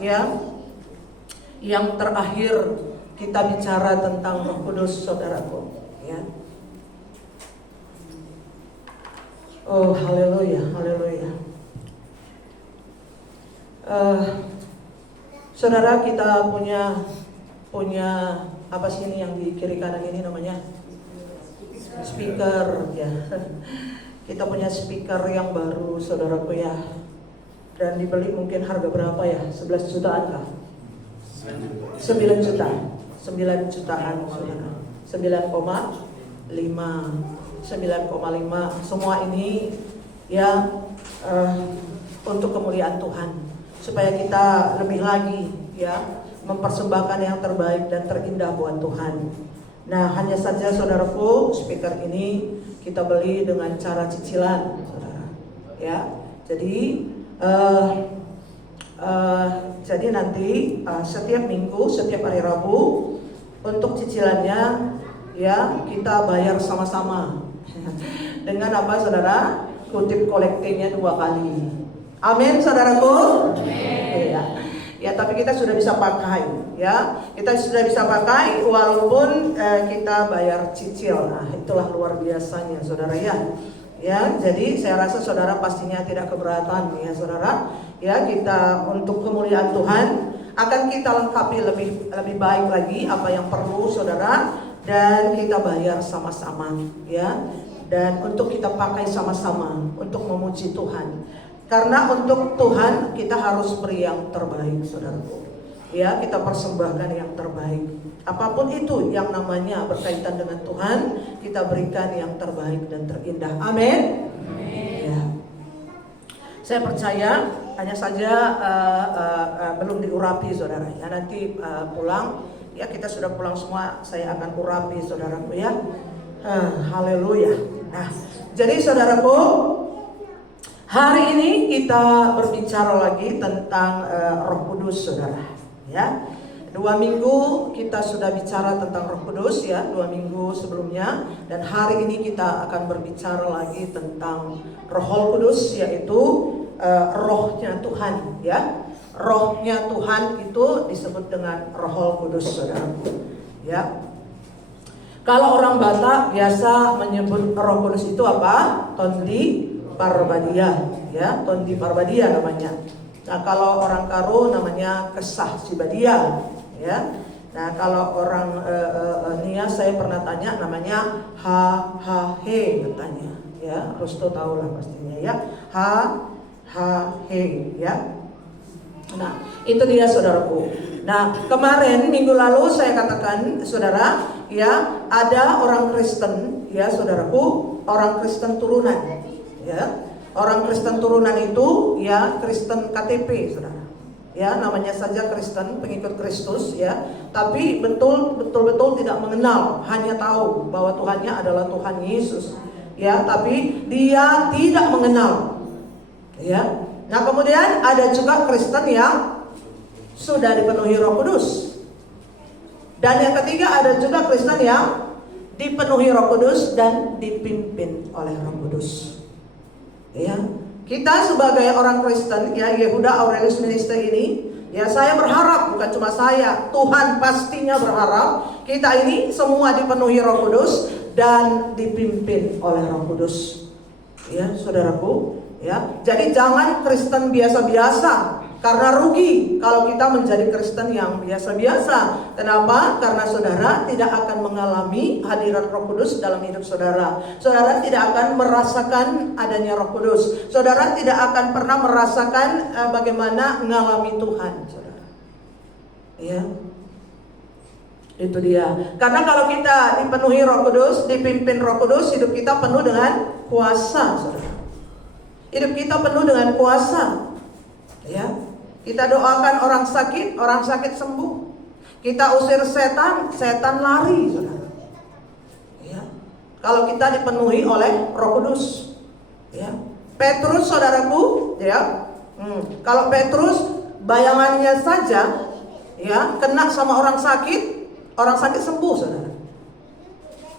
ya. Yang terakhir kita bicara tentang Roh Kudus, saudaraku, ya. Oh, haleluya, haleluya. Saudara, kita punya apa sih ini yang di kiri kanan ini namanya? Speaker, ya. Kita punya speaker yang baru, saudaraku, ya. Dan dibeli mungkin harga berapa ya? 11 jutaan kah? 9 juta. 9 jutaan, saudara. 9,5. Semua ini ya untuk kemuliaan Tuhan, supaya kita lebih lagi ya mempersembahkan yang terbaik dan terindah buat Tuhan. Nah, hanya saja saudaraku, speaker ini kita beli dengan cara cicilan, saudara. Ya, jadi nanti setiap minggu, setiap hari Rabu untuk cicilannya ya kita bayar sama-sama. Dengan apa, saudara? Kutip kolektingnya 2 kali. Amin, saudaraku. Ya. Ya, tapi kita sudah bisa pakai, ya. Kita sudah bisa pakai walaupun kita bayar cicil. Nah, itulah luar biasanya, saudara, ya. Ya, jadi saya rasa saudara pastinya tidak keberatan, ya, saudara. Ya, kita untuk kemuliaan Tuhan akan kita lengkapi lebih baik lagi apa yang perlu, saudara, dan kita bayar sama-sama, ya. Dan untuk kita pakai sama-sama untuk memuji Tuhan. Karena untuk Tuhan kita harus beri yang terbaik, saudaraku. Ya, kita persembahkan yang terbaik. Apapun itu yang namanya berkaitan dengan Tuhan, kita berikan yang terbaik dan terindah. Amin. Ya. Saya percaya hanya saja belum diurapi, saudara. Ya, nanti pulang, ya kita sudah pulang semua, saya akan urapi, saudaraku, ya. Haleluya. Nah, jadi saudaraku, hari ini kita berbicara lagi tentang Roh Kudus, saudara. Ya, 2 minggu kita sudah bicara tentang Roh Kudus, ya, 2 minggu sebelumnya, dan hari ini kita akan berbicara lagi tentang Roh Kudus, yaitu rohnya Tuhan, ya. Rohnya Tuhan itu disebut dengan Roh Kudus, saudara. Ya. Kalau orang Batak biasa menyebut Roh Kudus itu apa? Tondi Parbadia, ya, Tondi Parbadia namanya. Nah, kalau orang Karo namanya Kesah Sibadia, ya. Nah, kalau orang Nia saya pernah tanya namanya He katanya, ya. Rusto tahu lah pastinya, ya. He, ya. Nah, itu dia, saudaraku. Nah, kemarin minggu lalu saya katakan, saudara, ya, ada orang Kristen, ya, saudaraku, orang Kristen turunan, ya. Orang Kristen turunan itu, ya, Kristen KTP, saudara. Ya, namanya saja Kristen, pengikut Kristus, ya. Tapi betul-betul tidak mengenal, hanya tahu bahwa Tuhannya adalah Tuhan Yesus, ya. Tapi dia tidak mengenal, ya. Nah, kemudian ada juga Kristen yang sudah dipenuhi Roh Kudus. Dan yang ketiga ada juga Kristen yang dipenuhi Roh Kudus dan dipimpin oleh Roh Kudus. Ya, kita sebagai orang Kristen, ya, Yehuda Aurelius Minister ini, ya, saya berharap, bukan cuma saya, Tuhan pastinya berharap kita ini semua dipenuhi Roh Kudus dan dipimpin oleh Roh Kudus. Ya, saudaraku, ya. Jadi jangan Kristen biasa-biasa. Karena rugi kalau kita menjadi Kristen yang biasa-biasa. Kenapa? Karena saudara tidak akan mengalami hadirat Roh Kudus dalam hidup saudara. Saudara tidak akan merasakan adanya Roh Kudus. Saudara tidak akan pernah merasakan bagaimana mengalami Tuhan, saudara. Ya, itu dia. Karena kalau kita dipenuhi Roh Kudus, dipimpin Roh Kudus, hidup kita penuh dengan kuasa, saudara. Hidup kita penuh dengan kuasa. Ya, kita doakan orang sakit sembuh. Kita usir setan lari, saudara. Ya, kalau kita dipenuhi oleh Roh Kudus. Ya, Petrus, saudaraku, ya. Kalau Petrus bayangannya saja, ya, kena sama orang sakit sembuh, saudara.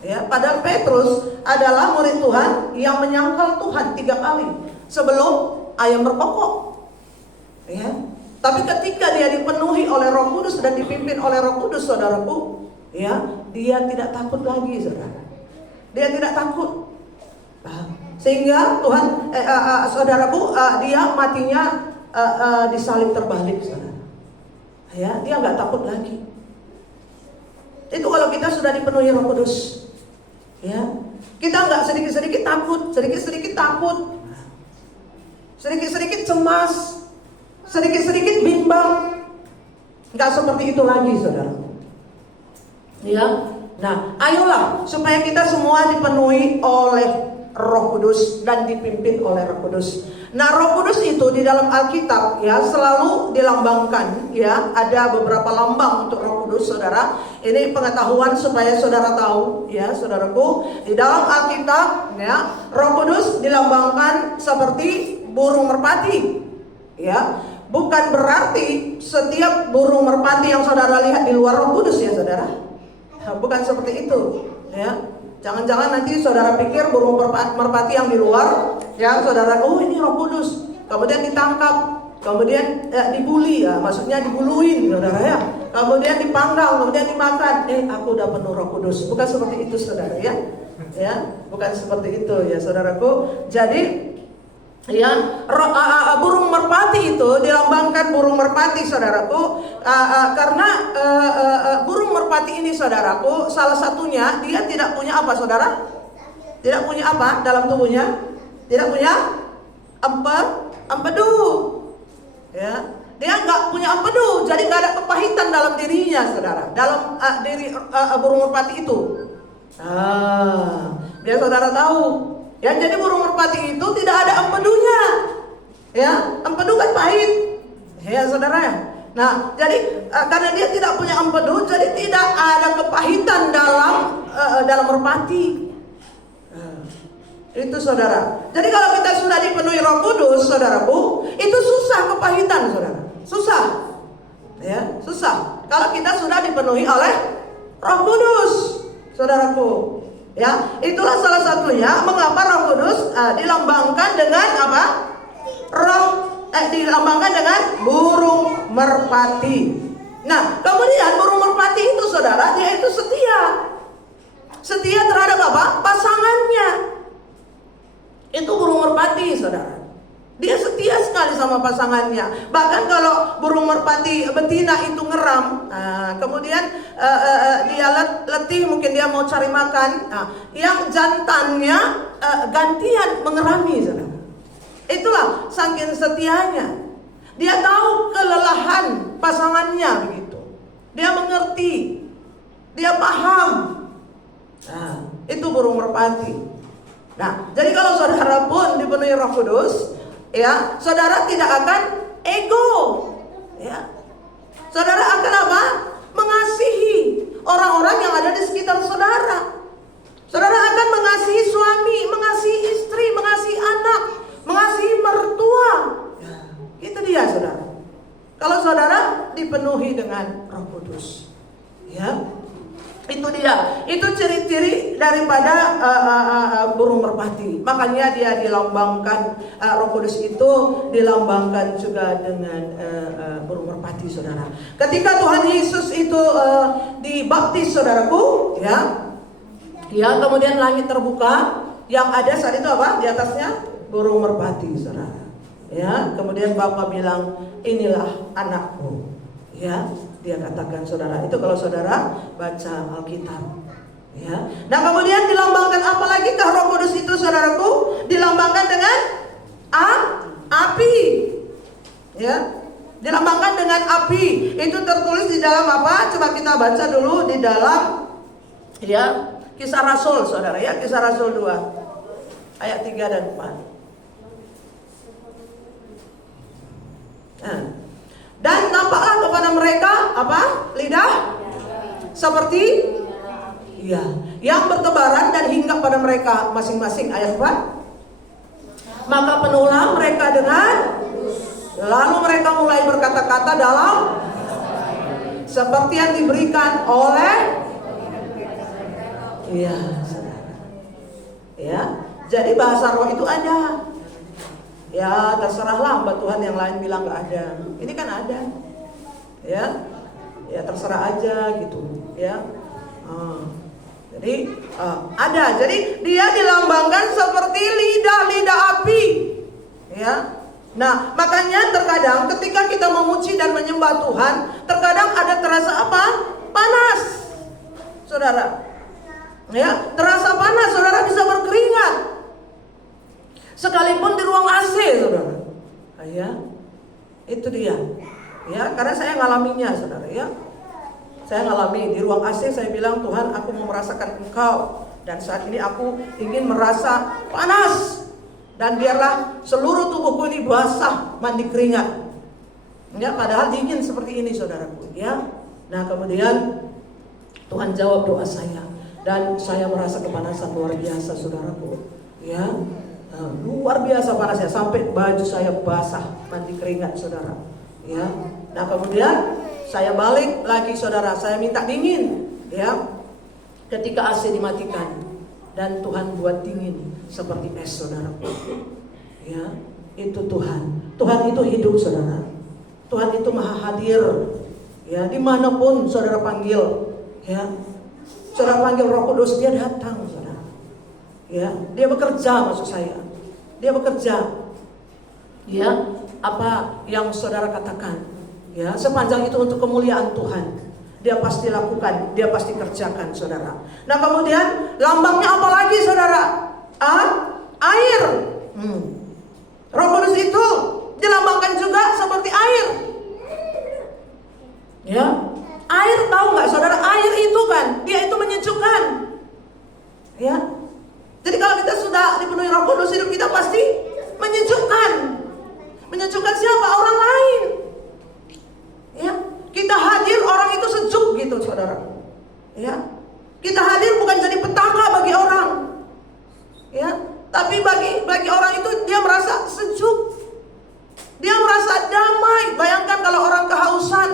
Ya, padahal Petrus adalah murid Tuhan yang menyangkal Tuhan 3 kali sebelum ayam berkokok. Ya, Tapi ketika dia dipenuhi oleh Roh Kudus dan dipimpin oleh Roh Kudus, saudaraku, ya, dia tidak takut lagi, saudara. Dia tidak takut. Sehingga Tuhan, saudaraku, dia matinya disalib terbalik, saudara. Ya, dia nggak takut lagi. Itu kalau kita sudah dipenuhi Roh Kudus, ya, kita nggak sedikit-sedikit takut, sedikit-sedikit takut, sedikit-sedikit cemas, sedikit-sedikit bimbang. Nggak seperti itu lagi, saudara. Ya, nah, ayolah supaya kita semua dipenuhi oleh Roh Kudus dan dipimpin oleh Roh Kudus. Nah, Roh Kudus itu di dalam Alkitab, ya, selalu dilambangkan, ya. Ada beberapa lambang untuk Roh Kudus, saudara. Ini pengetahuan supaya saudara tahu, ya, saudaraku. Di dalam Alkitab, ya, Roh Kudus dilambangkan seperti burung merpati, ya. Bukan berarti setiap burung merpati yang saudara lihat di luar Roh Kudus, ya, saudara. Bukan seperti itu, ya. Jangan-jangan nanti saudara pikir burung merpati yang di luar, ya, saudara, oh ini Roh Kudus, kemudian ditangkap, kemudian dibuli, ya, maksudnya dibuluin, saudara, ya, kemudian dipanggang, kemudian dimakan. Aku udah penuh Roh Kudus. Bukan seperti itu, saudara, ya, bukan seperti itu, ya, saudaraku. Jadi, ya, burung merpati itu dilambangkan burung merpati, saudaraku, karena burung merpati ini, saudaraku, salah satunya dia tidak punya apa, saudara? Tidak punya apa dalam tubuhnya? Tidak punya empedu, ya. Dia nggak punya empedu, jadi nggak ada kepahitan dalam dirinya, saudara. Dalam diri burung merpati itu. Biar saudara tahu. Ya, jadi burung merpati itu tidak ada empedunya, ya. Empedu kan pahit, ya, saudara, ya. Nah, jadi karena dia tidak punya empedu, jadi tidak ada kepahitan dalam merpati. Itu, saudara. Jadi kalau kita sudah dipenuhi Roh Kudus, saudaraku, itu susah kepahitan, saudara. Susah, ya, susah. Kalau kita sudah dipenuhi oleh Roh Kudus, saudaraku. Ya, itulah salah satunya mengapa Roh Kudus dilambangkan dengan apa? Dilambangkan dengan burung merpati. Nah, kemudian burung merpati itu, saudara, dia itu setia. Setia terhadap apa? Pasangannya. Itu burung merpati, saudara. Dia setia sekali sama pasangannya. Bahkan kalau burung merpati betina itu ngeram, kemudian dia letih, mungkin dia mau cari makan, yang jantannya gantian mengerami, saudara. Itulah saking setianya. Dia tahu kelelahan pasangannya, begitu. Dia mengerti, dia paham. Nah, itu burung merpati. Nah, jadi kalau saudara pun dipenuhi Roh Kudus, ya, saudara tidak akan ego, ya. Saudara akan apa? Mengasihi orang-orang yang ada di sekitar saudara. Saudara akan mengasihi suami, mengasihi istri, mengasihi anak, mengasihi mertua. Itu dia, saudara. Kalau saudara dipenuhi dengan Roh Kudus, ya. Itu dia. Itu ciri-ciri daripada burung merpati. Makanya dia dilambangkan, Roh Kudus itu dilambangkan juga dengan burung merpati, saudara. Ketika Tuhan Yesus itu dibaptis, saudaraku, ya, kemudian langit terbuka, yang ada saat itu apa? Di atasnya burung merpati, saudara. Ya, kemudian Bapa bilang, inilah anakku, ya. Dia katakan, saudara, itu kalau saudara baca Alkitab, ya. Nah, kemudian dilambangkan apa lagi kah Roh Kudus itu, saudaraku? Dilambangkan dengan api, ya. Dilambangkan dengan api. Itu tertulis di dalam apa? Coba kita baca dulu di dalam, ya, Kisah Rasul, saudara, ya, Kisah Rasul 2 ayat 3 dan 4. Nah, dan nampaklah kepada mereka apa? Lidah seperti, ya, yang bertebaran dan hinggap pada mereka masing-masing. Ayat 4. Maka penuhlah mereka dengan, lalu mereka mulai berkata-kata dalam seperti yang diberikan oleh, ya, saudara. Ya, jadi bahasa roh itu ada. Ya terserahlah hamba Tuhan yang lain bilang nggak ada. Ini kan ada. Ya, ya terserah aja gitu. Ya. Jadi ada. Jadi dia dilambangkan seperti lidah api. Ya. Nah, makanya terkadang ketika kita memuji dan menyembah Tuhan, terkadang ada terasa apa? Panas. Saudara. Ya, terasa panas, saudara bisa berkeringat. Sekalipun di ruang AC, saudara. Ya. Itu dia. Ya, karena saya ngalaminya, saudara, ya. Saya ngalami di ruang AC, saya bilang, Tuhan, aku mau merasakan Engkau. Dan saat ini aku ingin merasa panas. Dan biarlah seluruh tubuhku ini basah, mandi keringat. Ya, padahal dingin seperti ini, saudaraku. Ya. Nah, kemudian Tuhan jawab doa saya. Dan saya merasa kepanasan luar biasa, saudaraku. Ya, luar biasa panasnya sampai baju saya basah, mandi keringat, saudara. Ya, nah kemudian saya balik lagi, saudara. Saya minta dingin, ya. Ketika AC dimatikan dan Tuhan buat dingin seperti es, saudara. Ya, itu Tuhan. Tuhan itu hidup, saudara. Tuhan itu maha hadir. Ya, dimanapun saudara panggil, ya. Saudara panggil Roh Kudus, dia datang, saudara. Ya, dia bekerja, maksud saya. Dia bekerja. Ya, apa yang saudara katakan, ya, sepanjang itu untuk kemuliaan Tuhan, dia pasti lakukan, dia pasti kerjakan, saudara. Nah, kemudian lambangnya apa lagi, saudara? Air. Roh Kudus itu dilambangkan juga seperti air. Ya. Air, tahu nggak, saudara? Air itu kan, dia itu menyejukkan. Ya. Jadi kalau kita sudah dipenuhi Roh Kudus, hidup kita pasti menyejukkan. Menyejukkan siapa? Orang lain. Ya. Kita hadir, orang itu sejuk gitu, saudara. Ya. Kita hadir bukan jadi petaka bagi orang. Ya. Tapi bagi orang itu dia merasa sejuk. Dia merasa damai. Bayangkan kalau orang kehausan,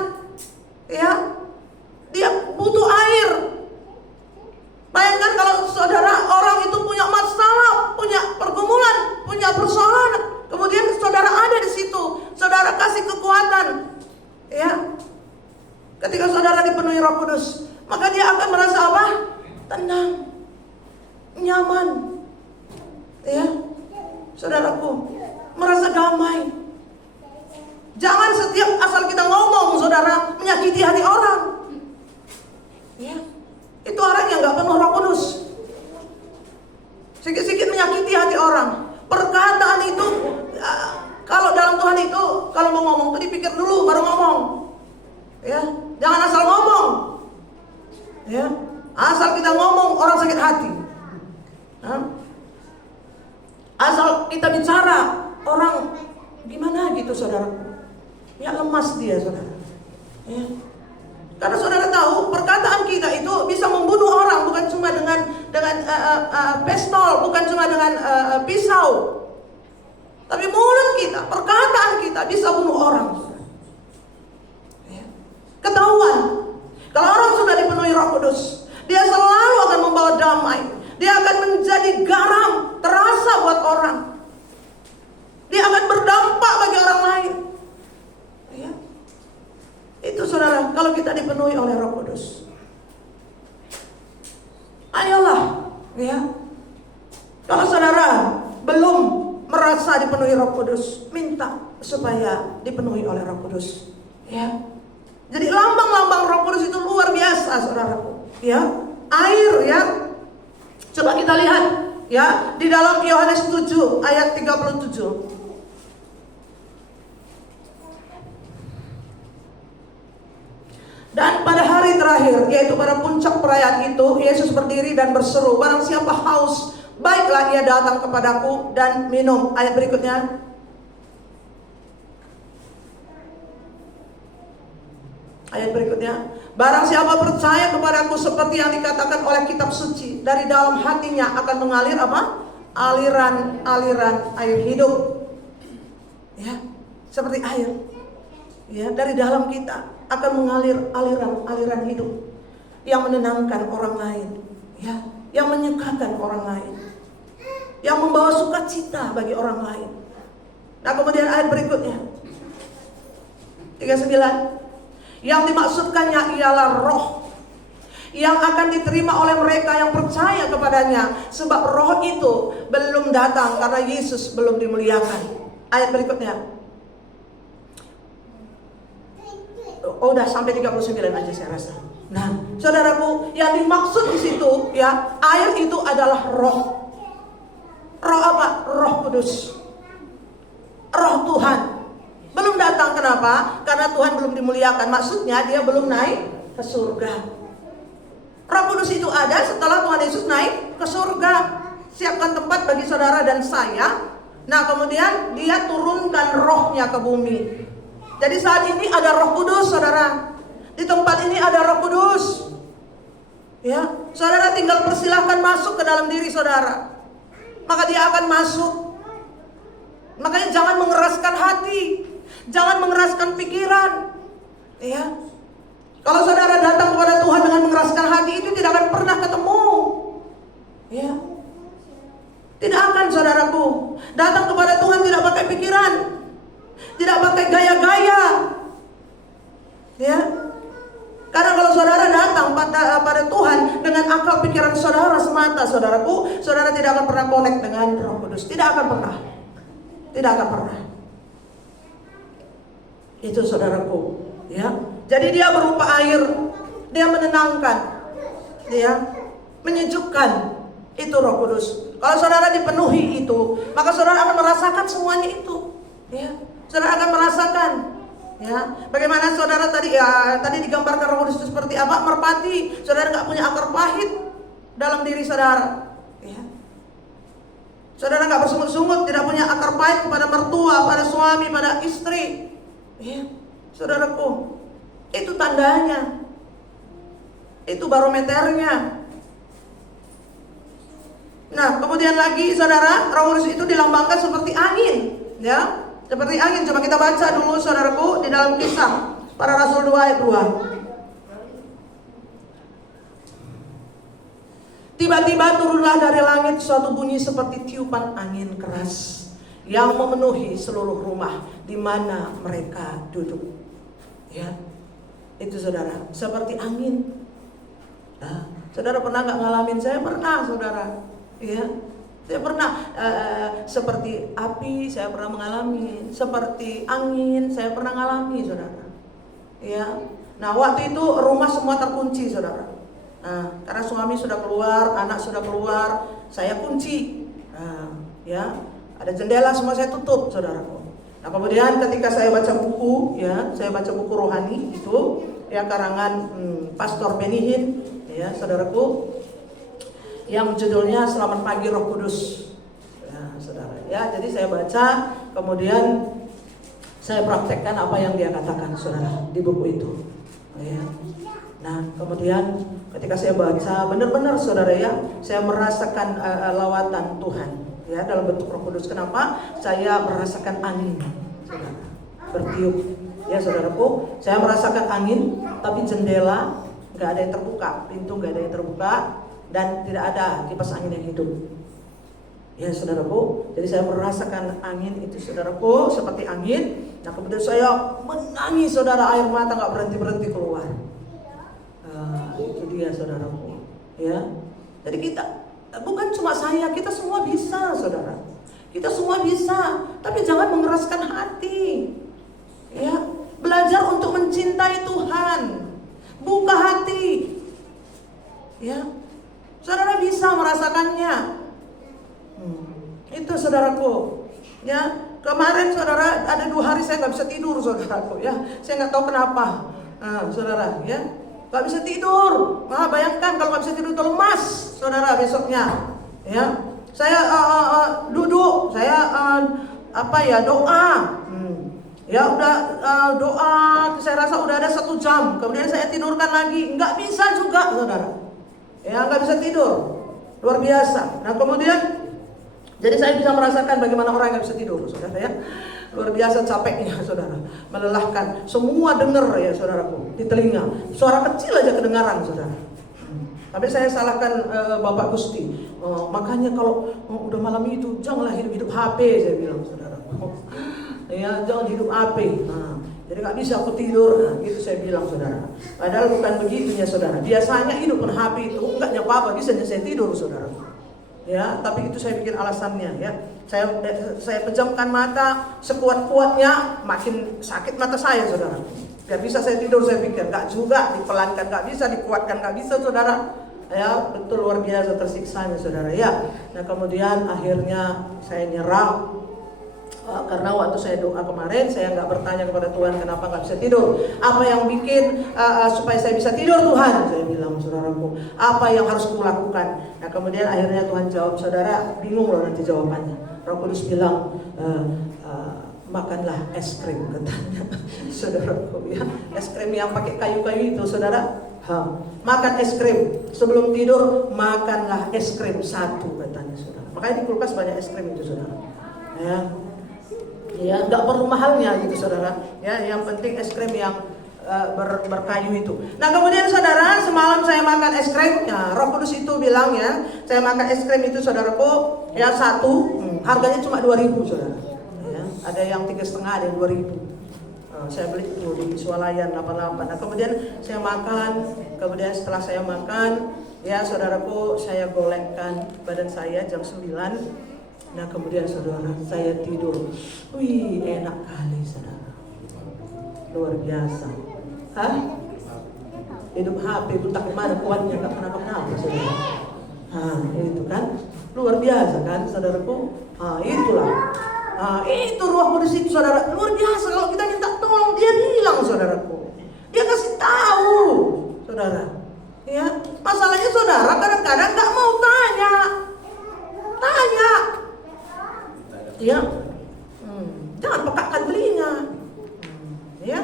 ya. Dia butuh air. Bayangkan kalau saudara, orang itu punya masalah, punya pergumulan, punya persoalan, kemudian saudara ada di situ, saudara kasih kekuatan, ya. Ketika saudara dipenuhi Roh Kudus, maka dia akan merasa apa? Tenang, nyaman, ya, saudaraku, merasa damai. Jangan setiap asal kita ngomong, saudara, menyakiti hati orang. Ya, itu orang yang gak penuh Roh Kudus. Sikit-sikit menyakiti hati orang. Perkataan itu, kalau dalam Tuhan itu, kalau mau ngomong itu dipikir dulu baru ngomong. Ya, jangan asal ngomong. Ya, asal kita ngomong orang sakit hati. Asal kita bicara orang gimana gitu, saudara. Ya, lemas dia, saudara. Ya. Karena saudara tahu perkataan kita itu bisa membunuh orang, bukan cuma dengan pistol, bukan cuma dengan pisau, tapi mulut kita, perkataan kita bisa bunuh orang. Ya. Ketahuan. Kalau orang sudah dipenuhi Roh Kudus, dia selalu akan membawa damai. Dia akan menjadi garam terasa buat orang. Dia akan berdampak bagi orang lain. Ya. Itu, saudara, kalau kita dipenuhi oleh Roh Kudus. Ayolah, ya. Kalau saudara belum merasa dipenuhi Roh Kudus, minta supaya dipenuhi oleh Roh Kudus. Ya. Jadi lambang-lambang Roh Kudus itu luar biasa, saudaraku. Ya, air, ya. Coba kita lihat, ya, di dalam Yohanes 7 ayat 37. Dan pada hari terakhir, yaitu pada puncak perayaan itu, Yesus berdiri dan berseru, barang siapa haus, baiklah ia datang kepadaku dan minum. Ayat berikutnya. Ayat berikutnya. Barang siapa percaya kepadaku seperti yang dikatakan oleh kitab suci, dari dalam hatinya akan mengalir apa? Aliran-aliran air hidup. Ya, seperti air. Ya, dari dalam kita akan mengalir aliran-aliran hidup yang menenangkan orang lain, ya, yang menyukakan orang lain, yang membawa sukacita bagi orang lain. Nah kemudian ayat berikutnya 39, yang dimaksudkannya ialah roh yang akan diterima oleh mereka yang percaya kepadanya, sebab roh itu belum datang karena Yesus belum dimuliakan. Ayat berikutnya, udah sampai 39 aja saya rasa. Nah, saudaraku, yang dimaksud di situ ya, ayat itu adalah roh. Roh apa? Roh Kudus. Roh Tuhan. Belum datang, kenapa? Karena Tuhan belum dimuliakan. Maksudnya dia belum naik ke surga. Roh Kudus itu ada setelah Tuhan Yesus naik ke surga. Siapkan tempat bagi saudara dan saya. Nah kemudian dia turunkan rohnya ke bumi. Jadi saat ini ada Roh Kudus, saudara. Di tempat ini ada Roh Kudus. Ya, saudara tinggal persilahkan masuk ke dalam diri saudara. Maka dia akan masuk. Makanya jangan mengeraskan hati, jangan mengeraskan pikiran. Ya, kalau saudara datang kepada Tuhan dengan mengeraskan hati, itu tidak akan pernah ketemu. Ya, tidak akan, saudaraku. Datang kepada Tuhan tidak pakai pikiran, tidak pakai gaya-gaya. Ya, karena kalau saudara datang pada Tuhan dengan akal pikiran saudara semata, saudaraku, saudara tidak akan pernah connect dengan Roh Kudus. Tidak akan pernah. Tidak akan pernah. Itu saudaraku, ya. Jadi dia berupa air, dia menenangkan, dia menyejukkan. Itu Roh Kudus. Kalau saudara dipenuhi itu, maka saudara akan merasakan semuanya itu. Ya, saudara akan merasakan. Ya, bagaimana saudara tadi digambarkan Roh Kudus itu seperti apa? Merpati. Saudara nggak punya akar pahit dalam diri saudara. Ya. Saudara nggak bersungut-sungut, tidak punya akar pahit kepada mertua, pada suami, pada istri. Ya, saudaraku, itu tandanya, itu barometernya. Nah, kemudian lagi, saudara, Roh Kudus itu dilambangkan seperti angin, ya. Seperti angin. Coba kita baca dulu, saudaraku, di dalam Kisah Para Rasul 2 ayat 2. Tiba-tiba turunlah dari langit suatu bunyi seperti tiupan angin keras yang memenuhi seluruh rumah di mana mereka duduk. Ya, itu saudara, seperti angin. Nah, saudara pernah nggak ngalamin? Saya pernah, saudara. Ya, saya pernah. Seperti api, saya pernah mengalami. Seperti angin, saya pernah mengalami, saudara. Ya, nah waktu itu rumah semua terkunci, saudara. Nah, karena suami sudah keluar, anak sudah keluar, saya kunci. Nah, ya, ada jendela semua saya tutup, saudaraku. Nah, kemudian ketika saya baca buku, ya, saya baca buku rohani itu, ya, karangan Pastor Benny Hinn, ya, saudaraku, yang judulnya Selamat Pagi Roh Kudus. Ya, saudara. Ya, jadi saya baca, kemudian saya praktekkan apa yang dia katakan, saudara, di buku itu. Ya. Nah, kemudian ketika saya baca, benar-benar, saudara, ya, saya merasakan lawatan Tuhan, ya, dalam bentuk Roh Kudus. Kenapa? Saya merasakan angin, saudara, bertiup. Ya, saudaraku, saya merasakan angin, tapi jendela nggak ada yang terbuka, pintu nggak ada yang terbuka, dan tidak ada kipas angin yang hidup. Ya, saudaraku, jadi saya merasakan angin itu, saudaraku, seperti angin. Nah, kemudian saya menangis, saudara, air mata nggak berhenti keluar. Itu dia, saudaraku. Ya, jadi kita, bukan cuma saya, kita semua bisa, saudara. Kita semua bisa, tapi jangan mengeraskan hati. Ya, belajar untuk mencintai Tuhan, buka hati. Ya, saudara bisa merasakannya. Itu, saudaraku. Ya, kemarin, saudara, ada 2 hari saya nggak bisa tidur, saudaraku. Ya, saya nggak tahu kenapa. Saudara, ya, nggak bisa tidur. Bayangkan kalau nggak bisa tidur itu lemas, saudara, besoknya. Ya, saya duduk, saya doa. Ya, udah doa, saya rasa udah ada 1 jam. Kemudian saya tidurkan lagi, nggak bisa juga, saudara. Ya, nggak bisa tidur, luar biasa. Nah, kemudian, jadi saya bisa merasakan bagaimana orang yang nggak bisa tidur, saudara, ya. Luar biasa capeknya, saudara, melelahkan. Semua dengar, ya, saudaraku, di telinga. Suara kecil aja kedengaran, saudara. Tapi saya salahkan Bapak Gusti. Makanya kalau udah malam itu janganlah hidup HP, saya bilang, saudara. Ya, jangan hidup api. Nah, jadi nggak bisa aku tidur, nah, gitu saya bilang saudara. Padahal bukan begitunya saudara. Biasanya hidup penuh api itu nggak apa-apa, bisa saya tidur saudara. Ya, tapi itu saya bikin alasannya ya. Saya pejamkan mata sekuat-kuatnya, makin sakit mata saya saudara. Gak bisa saya tidur, saya pikir nggak juga, dipelankan nggak bisa, dikuatkan nggak bisa saudara. Ya, betul luar biasa tersiksanya saudara ya. Nah kemudian akhirnya saya nyerah. Karena waktu saya doa kemarin, saya nggak bertanya kepada Tuhan kenapa nggak bisa tidur. Apa yang bikin supaya saya bisa tidur Tuhan? Saya bilang saudaraku, apa yang harus kulakukan? Nah kemudian akhirnya Tuhan jawab, saudara bingung loh nanti jawabannya. Roh Kudus bilang, makanlah es krim katanya, saudaraku ya. Es krim yang pakai kayu-kayu itu saudara. Makan es krim sebelum tidur, makanlah es krim 1 katanya saudara. Makanya di kulkas banyak es krim itu saudara. Ya, nggak perlu mahalnya gitu saudara. Ya, yang penting es krim yang berkayu itu. Nah kemudian saudara, semalam saya makan es krim. Ya, Roh Kudus itu bilang ya, saya makan es krim itu saudaraku, ya 1, harganya cuma 2.000 saudara. Ya, ada yang 3,5, ada yang 2.000. Saya beli itu di Swalayan 88. Nah kemudian saya makan, kemudian setelah saya makan, ya saudaraku, saya golekkan badan saya jam 9. Nah kemudian saudara, saya tidur. Wih, enak kali saudara. Luar biasa. Hah? Hidup HP pun tak kemana kuatnya, gak kenapa-kenapa saudara. Itu kan luar biasa kan saudaraku. Itulah. Itu Roh Kudus itu saudara, luar biasa. Kalau kita minta tolong, dia bilang saudaraku. Dia kasih tahu saudara. Ya, masalahnya saudara kadang-kadang gak mau tanya. Ya, jangan pekakan telinga. Ya,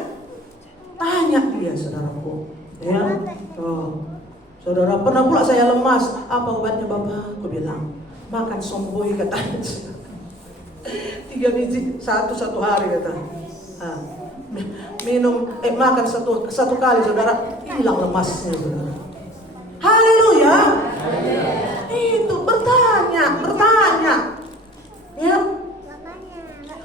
tanya dia saudaraku. Ya, saudara pernah pula saya lemas. Apa obatnya Bapak? Aku bilang makan somboy katanya. 3 biji satu hari kata. Minum makan satu kali saudara, hilang lemasnya saudara. Haleluya. Itu bertanya. Ya.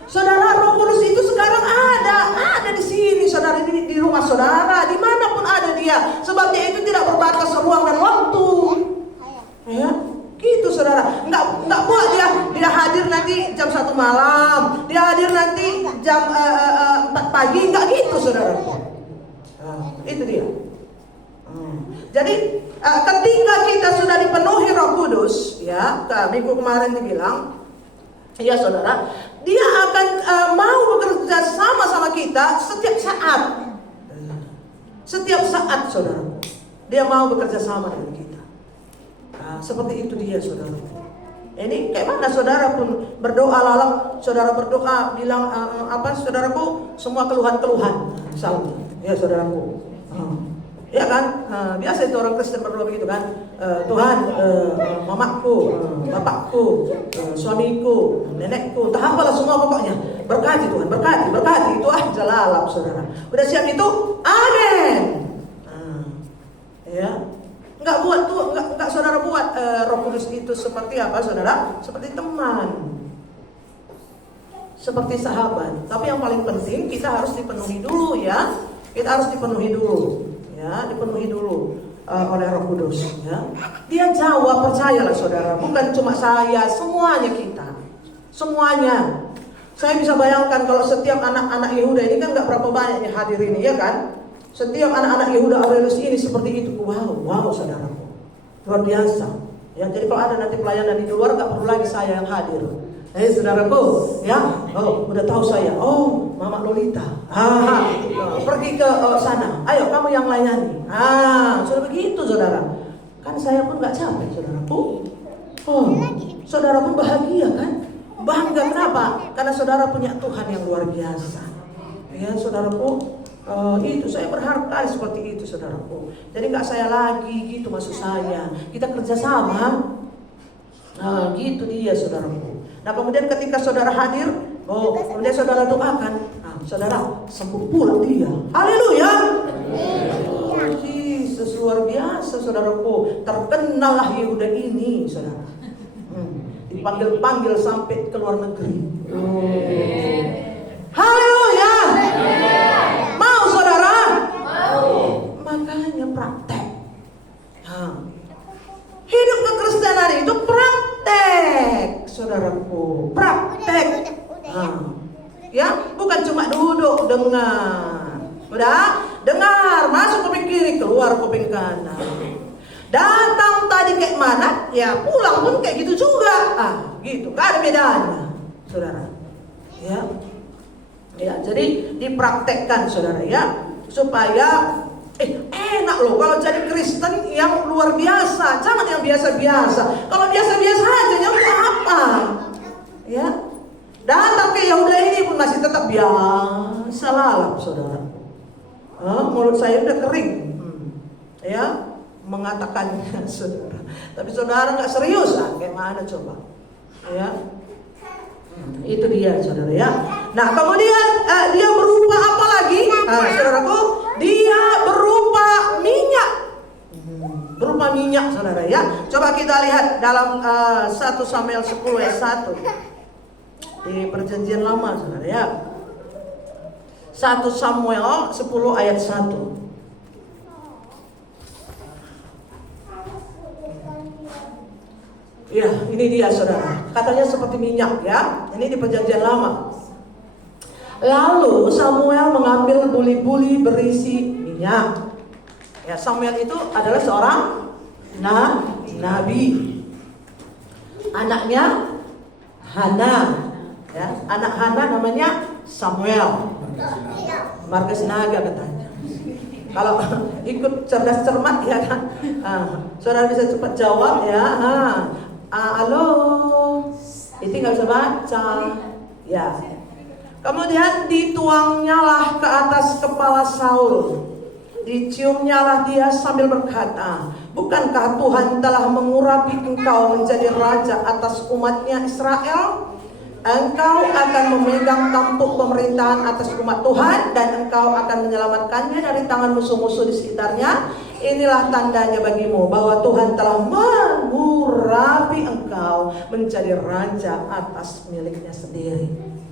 Saudara, Roh Kudus itu sekarang ada di sini, saudara, di rumah saudara, dimanapun ada dia. Sebab dia itu tidak berbatas ruang dan waktu. Ya, gitu saudara. Enggak buat dia hadir nanti jam 1 malam, dia hadir nanti jam 4 pagi, enggak gitu saudara. Itu dia. Jadi ketika kita sudah dipenuhi Roh Kudus, ya, minggu kemarin dibilang, ya saudara, dia akan mau bekerja sama kita setiap saat. Setiap saat saudara, dia mau bekerja sama dengan kita. Seperti itu dia saudara. Ini kayak mana saudara pun berdoa lalu saudara berdoa bilang saudaraku, semua keluhan misalnya, ya saudaraku. Ya kan, biasa itu orang Kristen berdoa begitu kan. Tuhan, mamaku, bapakku, suamiku, nenekku, tak apalah semua pokoknya. Berkati Tuhan, berkati. Itu aja lalap saudara. Udah siap itu, amin. Ya, enggak saudara buat Roh Kudus itu seperti apa saudara? Seperti teman, seperti sahabat. Tapi yang paling penting kita harus dipenuhi dulu ya. Kita harus dipenuhi dulu. Ya, dipenuhi dulu oleh Roh Kudus ya. Dia jawab, percayalah saudara, bukan cuma saya, semuanya kita. Semuanya. Saya bisa bayangkan kalau setiap anak-anak Yehuda ini kan enggak berapa banyak yang hadir ini ya kan. Setiap anak-anak Yehuda Aurelius ini seperti itu. Wow saudaraku. Luar biasa. Ya, jadi kalau ada nanti pelayanan di luar enggak perlu lagi saya yang hadir. Saudaraku, ya, udah tahu saya. Mama Lolita. Pergi ke sana. Ayo kamu yang layani. Sudah begitu saudara. Kan saya pun nggak capek saudaraku. Saudara pun bahagia kan? Bangga kenapa? Karena saudara punya Tuhan yang luar biasa. Ya saudaraku. Itu saya berharap kali seperti itu saudaraku. Jadi nggak saya lagi gitu maksud saya. Kita kerjasama. Gitu dia saudaraku. Nah kemudian ketika saudara hadir, kemudian saudara doakan, saudara sembuh pula dia. Haleluya. Yesus luar biasa saudaraku. Terkenallah Yehuda ini saudara. Dipanggil-panggil sampai ke luar negeri. Haleluya. Mau saudara? Makanya praktek. Hidup kekristenan itu praktek, saudaraku. Praktek. Ya, bukan cuma duduk dengar. Udah, dengar, masuk kuping kiri, keluar kuping kanan. Datang tadi kayak mana, ya pulang pun kayak gitu juga. Gitu, gak ada bedanya, saudara. Ya, jadi dipraktekkan, saudara ya, supaya enak loh kalau jadi Kristen yang luar biasa, jangan yang biasa-biasa. Kalau biasa-biasa aja ya udah apa? Ya, datang ke Yehuda ini pun masih tetap biasa lalap, saudara. Mulut saya udah kering, ya, mengatakannya, saudara. Tapi saudara nggak serius, kayak mana coba? Ya, itu dia, saudara ya. Nah, kemudian dia berupa apa lagi? Saudaraku, dia berupa minyak. Berupa minyak, saudara ya. Coba kita lihat dalam 1 Samuel 10 ayat 1 di Perjanjian Lama, saudara ya. 1 Samuel 10 ayat 1. Ya, ini dia, saudara. Katanya seperti minyak ya. Ini di Perjanjian Lama. Lalu Samuel mengambil buli-buli berisi minyak. Ya, Samuel itu adalah seorang nabi. Anaknya Hana. Ya, anak Hana namanya Samuel. Marga Sinaga katanya. Kalau ikut cerdas cermat ya kan, saudara bisa cepat jawab ya. Halo, itu nggak bisa baca. Ya. Kemudian dituangnyalah ke atas kepala Saul. Diciumnyalah dia sambil berkata, bukankah Tuhan telah mengurapi engkau menjadi raja atas umatnya Israel? Engkau akan memegang tampuk pemerintahan atas umat Tuhan, dan engkau akan menyelamatkannya dari tangan musuh-musuh di sekitarnya. Inilah tandanya bagimu bahwa Tuhan telah mengurapi engkau menjadi raja atas miliknya sendiri.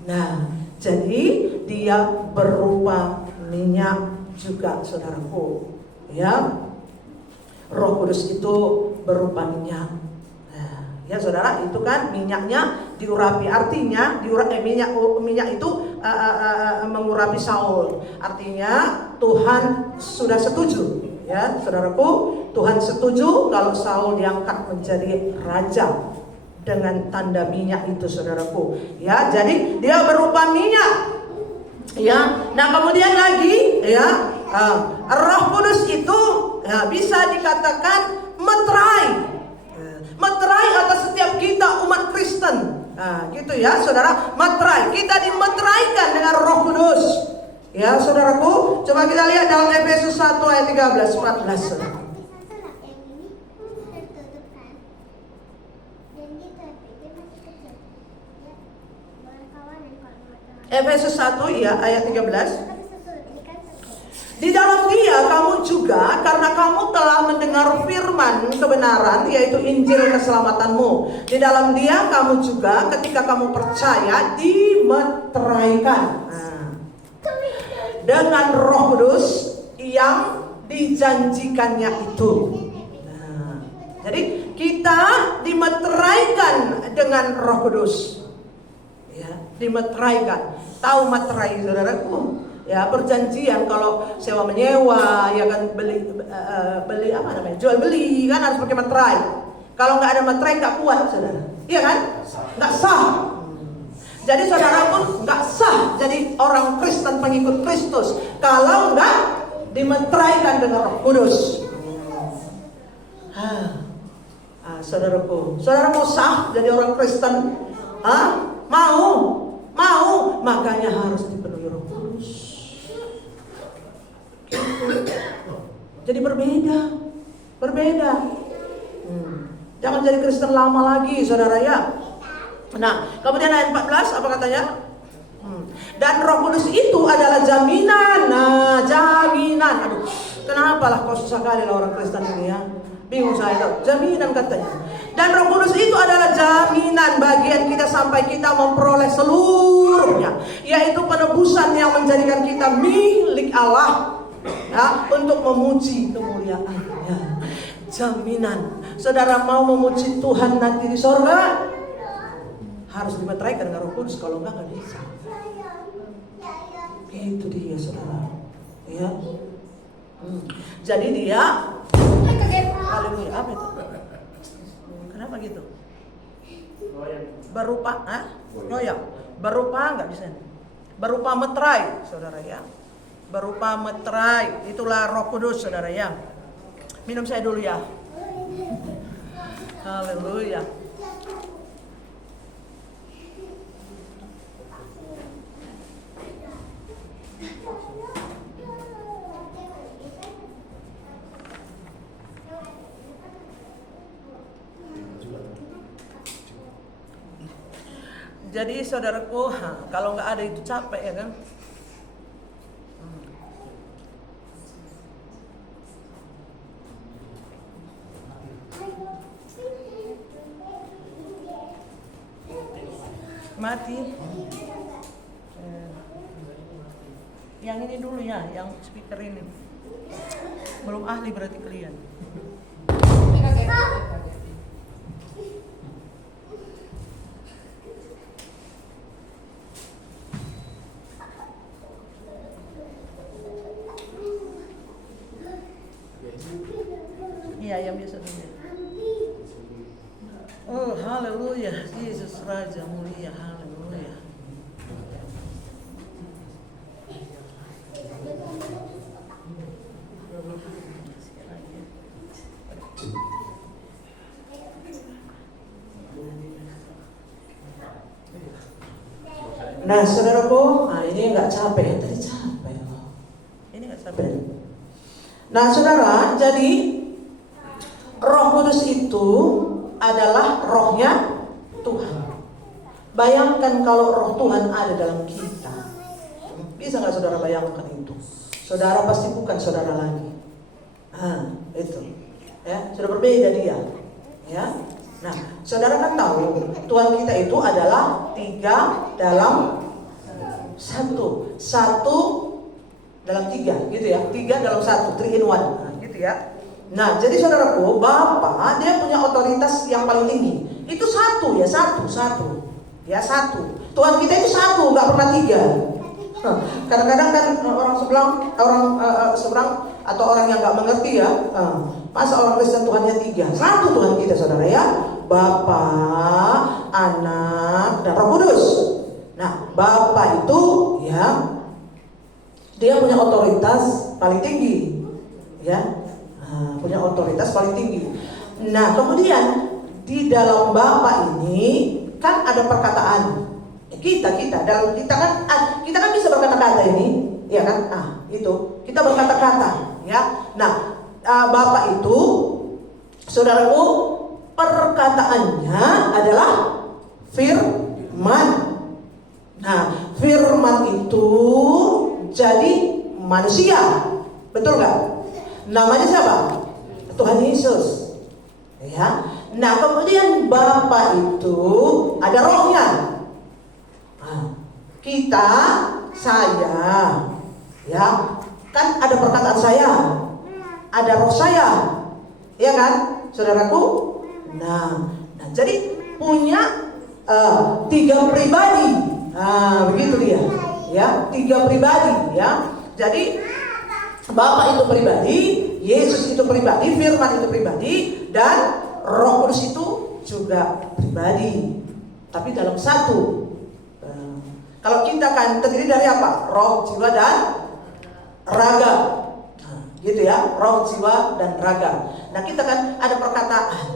Nah, jadi dia berupa minyak juga, saudaraku. Ya, Roh Kudus itu berupa minyak. Ya saudara, itu kan minyaknya diurapi, artinya minyak itu mengurapi Saul. Artinya Tuhan sudah setuju, ya saudaraku, Tuhan setuju kalau Saul diangkat menjadi raja dengan tanda minyak itu, saudaraku. Ya, jadi dia berupa minyak. Ya, nah kemudian lagi, ya, Roh Kudus itu bisa dikatakan meterai. Meterai atas setiap kita umat Kristen. Gitu ya saudara, meterai. Kita dimeteraikan dengan Roh Kudus. Ya saudaraku, coba kita lihat dalam Efesus 1 ayat 13-14, saudara. Efesus 1 ya ayat 13. Di dalam dia kamu juga, karena kamu telah mendengar firman kebenaran, yaitu Injil keselamatanmu. Di dalam dia kamu juga ketika kamu percaya dimeteraikan dengan Roh Kudus yang dijanjikannya itu. Jadi kita dimeteraikan dengan Roh Kudus. Ya, dimeteraikan. Tahu materai, saudaraku? Ya, perjanjian kalau sewa menyewa, ya kan, beli apa namanya, jual beli kan harus pakai materai. Kalau nggak ada materai nggak kuat, saudara. Iya kan? Nggak sah. Jadi saudara pun nggak sah jadi orang Kristen pengikut Kristus kalau nggak dimeteraikan dengan Roh Kudus. Saudaraku, saudara mau sah jadi orang Kristen? Mau, makanya harus dipenuhi Roh Kudus. Jadi berbeda. Jangan jadi Kristen lama lagi, saudara ya. Nah, kemudian ayat 14 apa katanya? Dan Roh Kudus itu adalah jaminan. Jaminan. Aduh, kenapa lah kok susah kali lah orang Kristen ini ya? Bingung saya, jaminan katanya. Dan Roh Kudus itu adalah jaminan bagian kita sampai kita memperoleh seluruhnya, yaitu penebusan yang menjadikan kita milik Allah, ya, untuk memuji kemuliaan-Nya. Jaminan. Saudara mau memuji Tuhan nanti di sorga, harus dimeteraikan dengan Roh Kudus, kalau enggak bisa. Itu dia, saudara. Ya. Jadi dia, haleluya, apa itu? Kenapa gitu? Berupa, goyang. Berupa nggak bisa. Berupa meterai, saudara ya. Berupa meterai, itulah Roh Kudus, saudara ya. Minum saya dulu ya. Haleluya. Jadi saudaraku, kalau nggak ada itu capek ya kan? Mati. Yang ini dulu ya, yang speaker ini. Belum ahli berarti kalian. Iya, yang biasa dulu. Oh, haleluya, Yesus Raja mulia, haleluya. Nah, saudaraku, ini nggak capek, yang tadi capek. Ini nggak capek. Nah, saudara, jadi Roh Kudus itu adalah rohnya Tuhan. Bayangkan kalau roh Tuhan ada dalam kita. Bisa nggak saudara bayangkan itu? Saudara pasti bukan saudara lagi. Itu. Ya, sudah berbeda dia. Ya. Nah, saudara kan tahu Tuhan kita itu adalah 3 dalam 1. 1 dalam 3, gitu ya. 3 dalam 1, 3 in 1. Nah, gitu ya. Nah, jadi saudaraku, Bapa dia punya otoritas yang paling tinggi. Itu 1 ya, 1. Ya, 1. Tuhan kita itu 1, nggak pernah 3. Kadang-kadang kan orang seberang atau orang yang nggak mengerti ya, masa orang Kristen Tuhannya 3. 1 Tuhan kita, saudara ya. Bapa, Anak, dan Roh Kudus. Nah, Bapa itu ya, dia punya otoritas paling tinggi, ya. Punya otoritas paling tinggi. Nah, kemudian di dalam Bapa ini kan ada perkataan. Kita kan bisa berkata-kata ini, ya kan? Itu kita berkata-kata, ya. Nah, Bapa itu, saudaraku, perkataannya adalah firman. Nah, firman itu jadi manusia, betul nggak? Namanya siapa? Tuhan Yesus. Ya. Nah, kemudian Bapa itu ada rohnya. Kita, saya, ya, kan ada perkataan saya, ada roh saya, ya kan, saudaraku? Nah, jadi punya 3 pribadi. Begitu dia, ya, 3 pribadi, ya. Jadi Bapa itu pribadi, Yesus itu pribadi, Firman itu pribadi, dan Roh Kudus itu juga pribadi. Tapi dalam 1. Kalau kita kan terdiri dari apa? Roh, jiwa, dan raga. Gitu ya, roh, jiwa, dan raga. Nah, kita kan ada perkataan.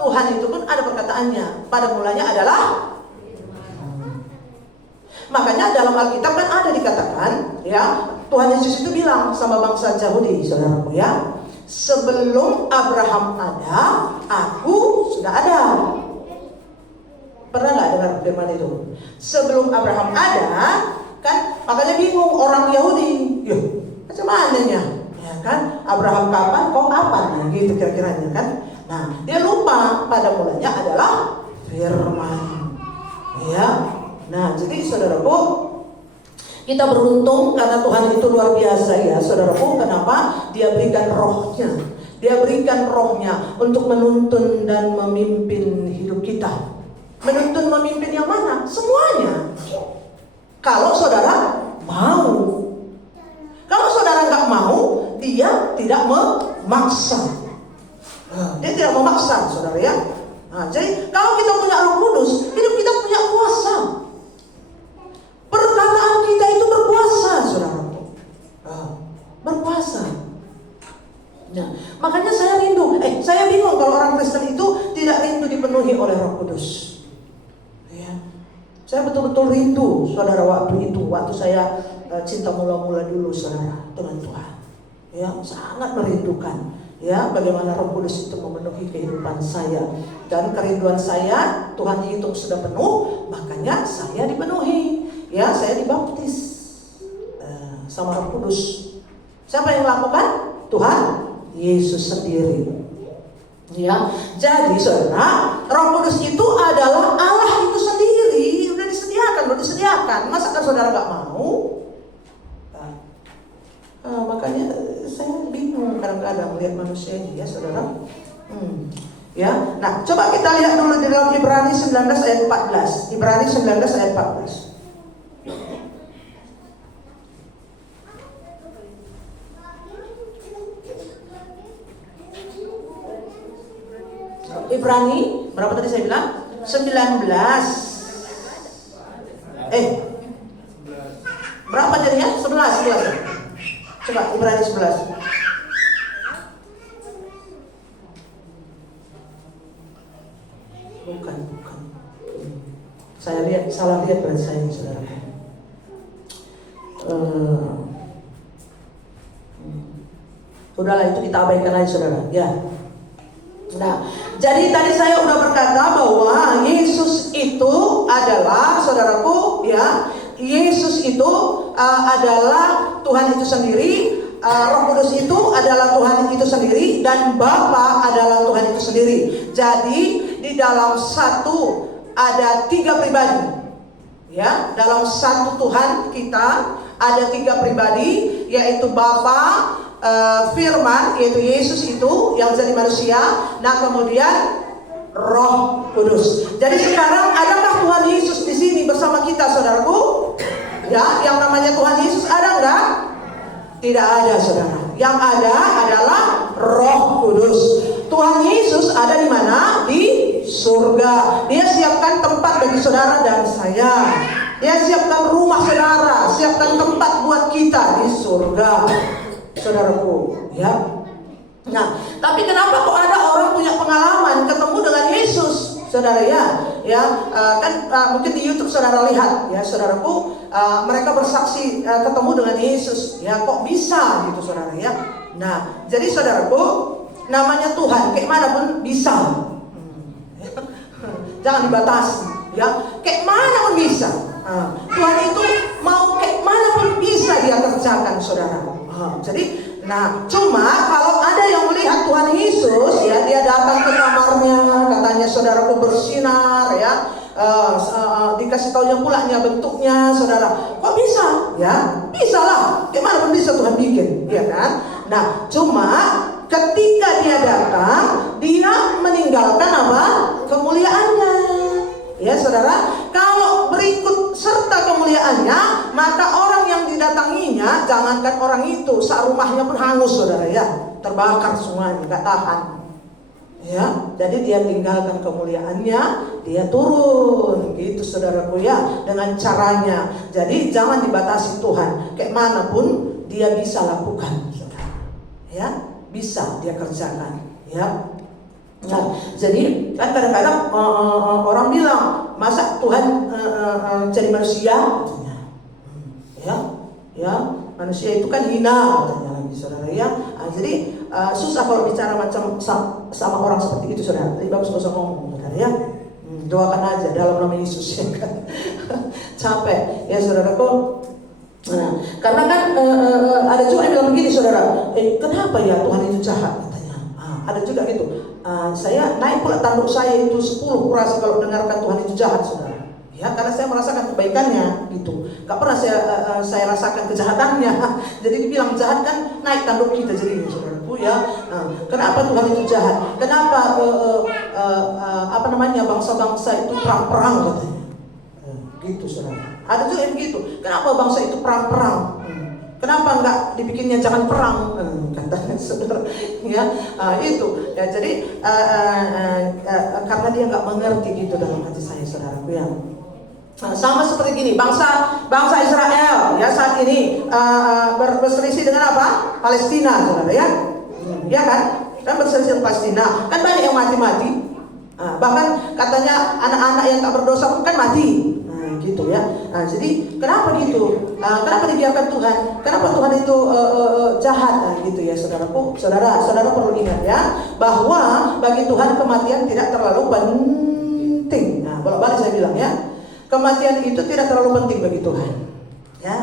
Tuhan itu pun ada perkataannya. Pada mulanya adalah. Makanya dalam Alkitab kan ada dikatakan, ya, Tuhan Yesus itu bilang sama bangsa Yahudi, saudaraku ya, sebelum Abraham ada, aku sudah ada. Pernah nggak dengar firman itu? Sebelum Abraham ada, kan makanya bingung orang Yahudi. Macam mananya? Ya, Ya kan? Abraham kapan, kok kapan? Nah, gitu kira-kiranya kan. Nah, dia lupa pada mulanya adalah firman. Ya. Nah, jadi saudaraku, kita beruntung karena Tuhan itu luar biasa ya, saudaraku. Kenapa? Dia berikan rohnya. Dia berikan rohnya untuk menuntun dan memimpin hidup kita. Menuntun memimpin yang mana? Semuanya. Kalau saudara mau. Kalau saudara nggak mau, dia tidak memaksa. Dia tidak memaksa, saudara ya. Nah, jadi kalau kita punya Roh Kudus, hidup kita punya kuasa. Perkataan kita itu berkuasa, saudara. Berkuasa. Nah, makanya saya rindu. Saya bingung kalau orang Kristen itu tidak rindu dipenuhi oleh Roh Kudus. Ya. Saya betul-betul rindu, saudara, waktu saya cinta mula-mula dulu, saudara, dengan Tuhan. Ya, sangat merindukan. Ya, bagaimana Roh Kudus itu memenuhi kehidupan saya. Dan kerinduan saya, Tuhan hitung sudah penuh, makanya saya dipenuhi. Ya, saya dibaptis sama Roh Kudus. Siapa yang melakukan? Tuhan Yesus sendiri. Ya, jadi saudara, Roh Kudus itu adalah Allah itu sendiri. Udah disediakan. Masa kan saudara nggak mau? Makanya saya bingung kadang-kadang melihat manusia ini, ya saudara. Ya, nah coba kita lihat dulu di dalam Ibrani 19 ayat 14. Ibrani 19 ayat 14. Ibrani berapa tadi saya bilang? 19. Berapa jadinya? 11. Coba Ibrani 11. Bukan. Saya salah lihat berarti saya, saudara. Udahlah, itu kita abaikan aja, saudara. Ya. Nah, jadi tadi saya udah berkata bahwa Yesus itu adalah, saudaraku, ya, Yesus itu adalah Tuhan itu sendiri, Roh Kudus itu adalah Tuhan itu sendiri, dan Bapa adalah Tuhan itu sendiri. Jadi di dalam satu ada 3 pribadi, ya, dalam satu Tuhan kita ada 3 pribadi, yaitu Bapa, Firman, yaitu Yesus itu yang jadi manusia. Nah, kemudian Roh Kudus. Jadi sekarang adakah Tuhan Yesus di sini bersama kita, saudaraku? Ya, yang namanya Tuhan Yesus ada enggak? Tidak ada, saudara. Yang ada adalah Roh Kudus. Tuhan Yesus ada di mana? Di surga. Dia siapkan tempat bagi saudara dan saya. Dia siapkan rumah saudara, siapkan tempat buat kita di surga, saudaraku, ya. Nah, tapi kenapa kok ada orang punya pengalaman ketemu dengan Yesus, saudara ya? Mungkin di YouTube saudara lihat, ya, saudaraku, mereka bersaksi ketemu dengan Yesus, ya, kok bisa gitu, saudara ya? Nah, jadi saudaraku, namanya Tuhan, kayak mana pun bisa, jangan dibatasi, ya, kayak mana pun bisa. Tuhan itu mau kayak mana pun bisa dia kerjakan, saudara. Jadi, nah, cuma kalau ada yang melihat Tuhan Yesus, ya, dia datang ke kamarnya, katanya saudaraku bersinar, ya, dikasih taunya pulanya bentuknya, saudara. Kok bisa? Ya, bisa lah. Gimana pun bisa Tuhan bikin, ya kan? Nah, cuma ketika dia datang, dia meninggalkan apa? Kemuliaannya. Ya, saudara, kalau berikut serta kemuliaannya, maka orang yang didatanginya, jangankan orang itu, sak rumahnya pun hangus, saudara ya, terbakar semuanya, gak tahan. Ya, jadi dia tinggalkan kemuliaannya, dia turun, gitu, saudaraku ya, dengan caranya. Jadi jangan dibatasi Tuhan, kayak manapun dia bisa lakukan, saudara. Ya, bisa dia kerjakan, ya. Nah, jadi kan kadang-kadang orang bilang, masa Tuhan jadi manusia? Ya, manusia itu kan hina, katanya lagi, saudara ya. Jadi susah kalau bicara macam sama orang seperti itu, saudara. Jadi bagus gak usah ngomong, saudara ya. Doakan aja dalam nama Yesus, ya kan. Capek, ya, saudaraku. Nah, karena kan ada juga yang bilang begini saudara, kenapa ya Tuhan itu jahat katanya. Ada juga gitu. Saya naik pula tanduk saya itu 10 kurasa kalau dengarkan Tuhan itu jahat saudara. Ya, karena saya merasakan kebaikannya gitu. Gak pernah saya rasakan kejahatannya. Jadi dibilang jahat kan naik tanduk kita jadinya saudaraku ya. Kenapa Tuhan itu jahat? Kenapa bangsa-bangsa itu perang-perang katanya. Gitu saudara. Ada juga yang begitu. Kenapa bangsa itu perang-perang? Kenapa enggak dibikinnya jangan perang? Katanya saudara. Ya, itu. Ya, jadi karena dia enggak mengerti gitu dalam hati saya saudaraku ya. Sama seperti gini, bangsa Israel ya saat ini berselisih dengan apa? Palestina saudara ya. Ya kan? Kan berselisih dengan Palestina. Kan banyak yang mati-mati. Bahkan katanya anak-anak yang tak berdosa pun kan mati. Gitu ya. Jadi kenapa gitu? Kenapa dibiarkan Tuhan? Kenapa Tuhan itu jahat? Gitu ya saudaraku. Saudara perlu ingat ya bahwa bagi Tuhan kematian tidak terlalu penting. Bolak-balik saya bilang ya, kematian itu tidak terlalu penting bagi Tuhan. Ya,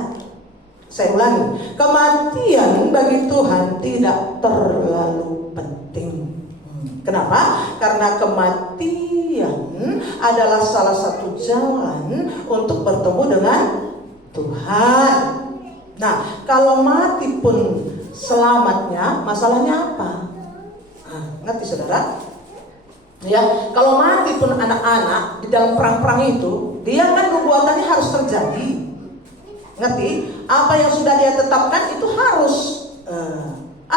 saya ulangi, kematian bagi Tuhan tidak terlalu penting. Kenapa? Karena kematian adalah salah satu jalan untuk bertemu dengan Tuhan. Nah, kalau mati pun selamatnya, masalahnya apa? Ngerti saudara? Ya, kalau mati pun anak-anak di dalam perang-perang itu, dia kan nubuatannya harus terjadi. Ngerti? Apa yang sudah dia tetapkan itu harus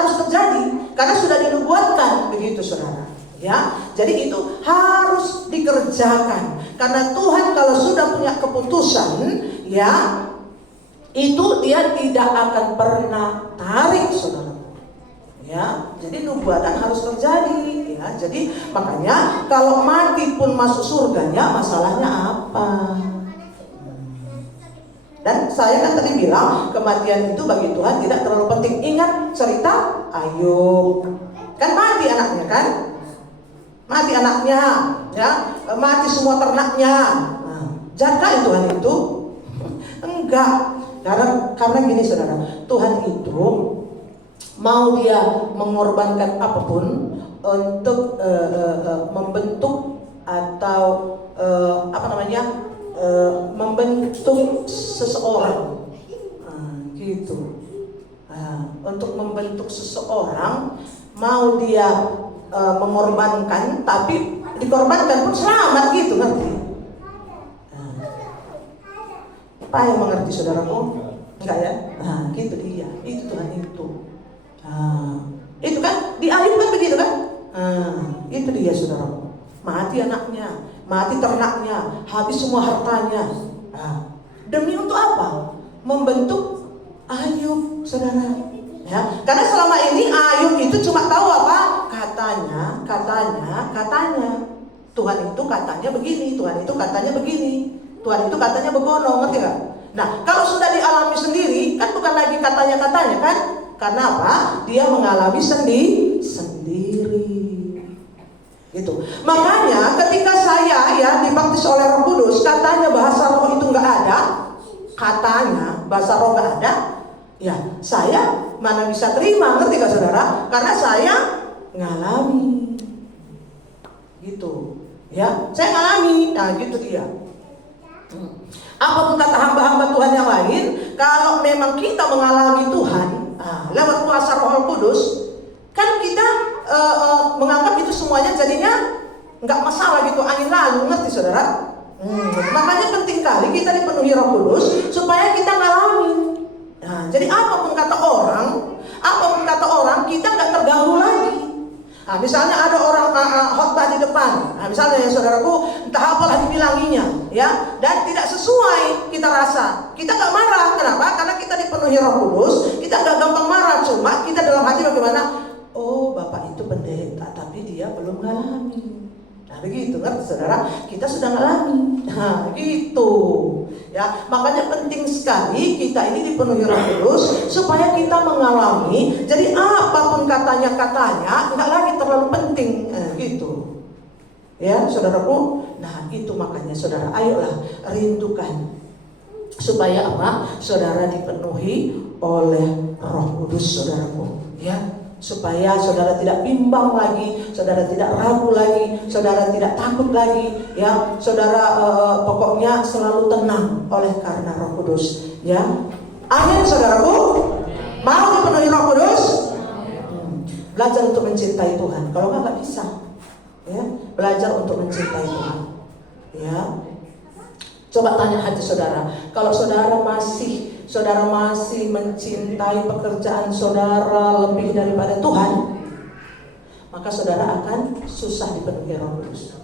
terjadi karena sudah dinubuatkan begitu saudara. Ya, jadi itu harus dikerjakan karena Tuhan kalau sudah punya keputusan, ya itu dia tidak akan pernah tarik saudara. Ya, jadi nubuatan harus terjadi. Ya, jadi makanya kalau mati pun masuk surganya, masalahnya apa? Dan saya kan tadi bilang kematian itu bagi Tuhan tidak terlalu penting. Ingat cerita Ayub, kan mati anaknya kan? Mati anaknya, ya, mati semua ternaknya. Jaga Tuhan itu? Enggak. Karena gini saudara, Tuhan itu mau dia mengorbankan apapun untuk membentuk atau membentuk seseorang, gitu. Untuk membentuk seseorang mau dia mengorbankan, tapi dikorbankan pun selamat gitu, ngerti? Apa yang mengerti saudaraku? Enggak ya? Gitu dia. Itu Tuhan itu. Itu kan di Ayub kan begitu kan? Itu dia saudaraku. Mati anaknya, mati ternaknya, habis semua hartanya. Demi untuk apa? Membentuk Ayub, saudara. Ya, karena selama ini Ayub itu cuma tahu apa? Katanya. Tuhan itu katanya begini, Tuhan itu katanya begini, Tuhan itu katanya begono, ngerti gak? Nah, kalau sudah dialami sendiri, kan bukan lagi katanya kan? Karena apa? Dia mengalami sendiri. Gitu. Makanya ketika saya dibaptis oleh Roh Kudus, katanya bahasa roh itu nggak ada, katanya bahasa roh nggak ada, ya saya mana bisa terima, ngerti gak saudara? Karena saya ngalami, gitu, ya saya ngalami, nah gitu dia. Apapun kata hamba-hamba Tuhan yang lain, kalau memang kita mengalami Tuhan lewat kuasa Roh Kudus, kan kita menganggap itu semuanya jadinya nggak masalah gitu, angin lalu, ngerti saudara? Makanya penting kali kita dipenuhi Roh Kudus supaya kita ngalamin. Nah, jadi apapun kata orang, kita nggak terganggu lagi. Nah, misalnya ada orang khotbah di depan, misalnya ya saudaraku, entah apalah dibilanginya, ya, dan tidak sesuai kita rasa, kita nggak marah. Kenapa? Karena kita dipenuhi Roh Kudus, kita nggak gampang marah. Cuma kita dalam hati bagaimana? Oh, Bapak itu pendeta, tapi dia belum ngalami. Nah, begitu kan, saudara? Kita sudah ngalami. Nah, gitu. Ya, makanya penting sekali kita ini dipenuhi Roh Kudus supaya kita mengalami. Jadi apapun katanya nggak lagi terlalu penting, gitu. Ya, saudaraku. Nah, itu makanya saudara, ayolah rindukan Supaya apa? Saudara dipenuhi oleh Roh Kudus, saudaraku, ya. Supaya saudara tidak bimbang lagi, saudara tidak ragu lagi, saudara tidak takut lagi, ya. Saudara pokoknya selalu tenang oleh karena Roh Kudus, ya. Amin, saudaraku. Mau dipenuhi Roh Kudus? Belajar untuk mencintai Tuhan. Kalau nggak bisa, ya. Belajar untuk mencintai Tuhan, ya. Coba tanya hati saudara, kalau saudara masih mencintai pekerjaan saudara lebih daripada Tuhan, maka saudara akan susah dipenuhi Roh Kudus.